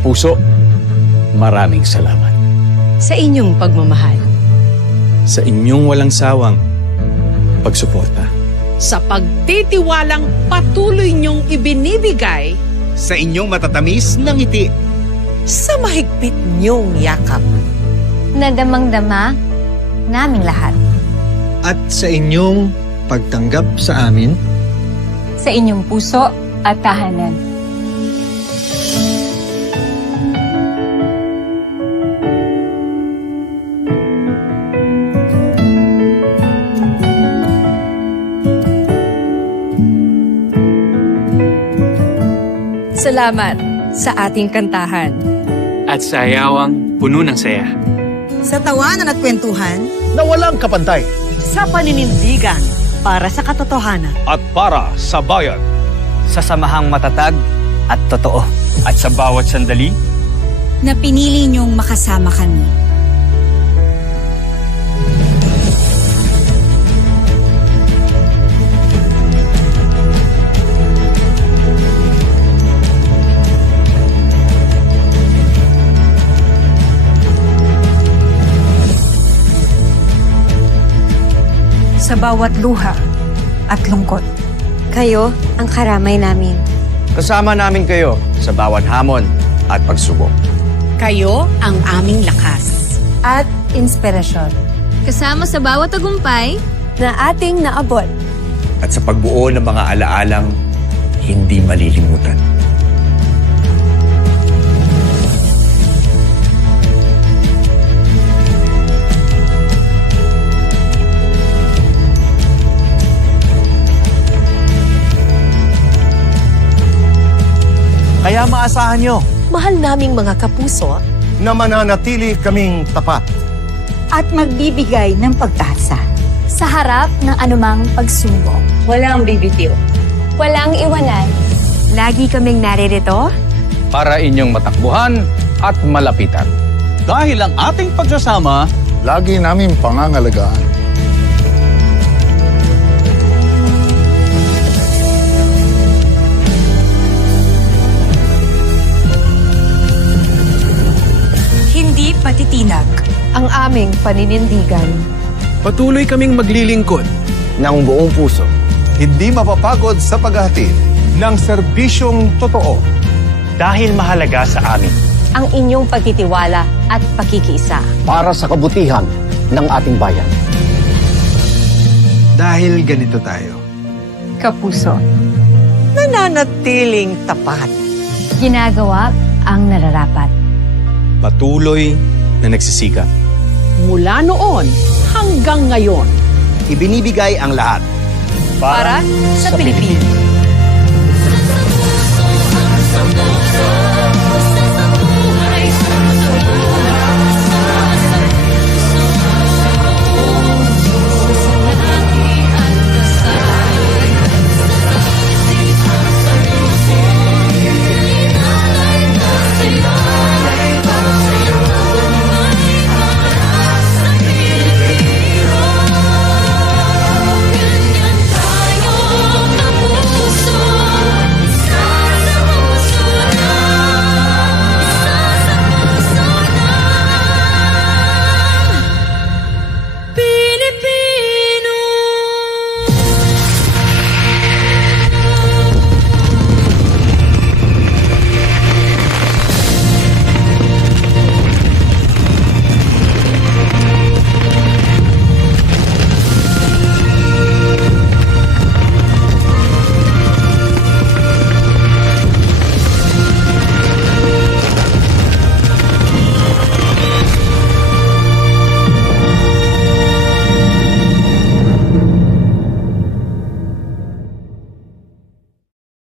Kapuso, maraming salamat. Sa inyong pagmamahal. Sa inyong walang sawang pagsuporta. Sa pagtitiwalang patuloy niyong ibinibigay Sa inyong matatamis na ngiti. Sa mahigpit niyong yakap. Na damang-dama naming lahat. At sa inyong pagtanggap sa amin, Sa inyong puso at tahanan. Salamat sa ating kantahan. At sa ayawang puno ng saya. Sa tawanan at kwentuhan, na walang kapantay Sa paninindigan para sa katotohanan. at para sa bayan. sa samahang matatag at totoo. At sa bawat sandali, na pinili niyong makasama kami. Sa bawat luha at lungkot. Kayo ang karamay namin. Kasama namin kayo sa bawat hamon at pagsubok. Kayo ang aming lakas. At inspirasyon. Kasama sa bawat tagumpay, Na ating naabot. At sa pagbuo ng mga alaalang hindi malilimutan. Kaya maasahan nyo Mahal naming mga kapuso. na mananatili kaming tapat. At magbibigay ng pag-asa. Sa harap ng anumang pagsubok. Walang bibitiw. Walang iwanan. Lagi kaming naririto. Para inyong matakbuhan at malapitan. Dahil ang ating pagsasama, Lagi namin pangangalagaan. Hindi patitinag. ang aming paninindigan. Patuloy kaming maglilingkod. Ng buong puso. hindi mapapagod sa paghahatid ng serbisyong totoo. dahil mahalaga sa amin. Ang inyong pagtitiwala at pakikiisa. Para sa kabutihan ng ating bayan. Dahil ganito tayo. Kapuso. Nananatiling tapat. Ginagawa ang nararapat. Patuloy na nagsisikap. mula noon hanggang ngayon. Ibinibigay ang lahat. Para sa Pilipinas.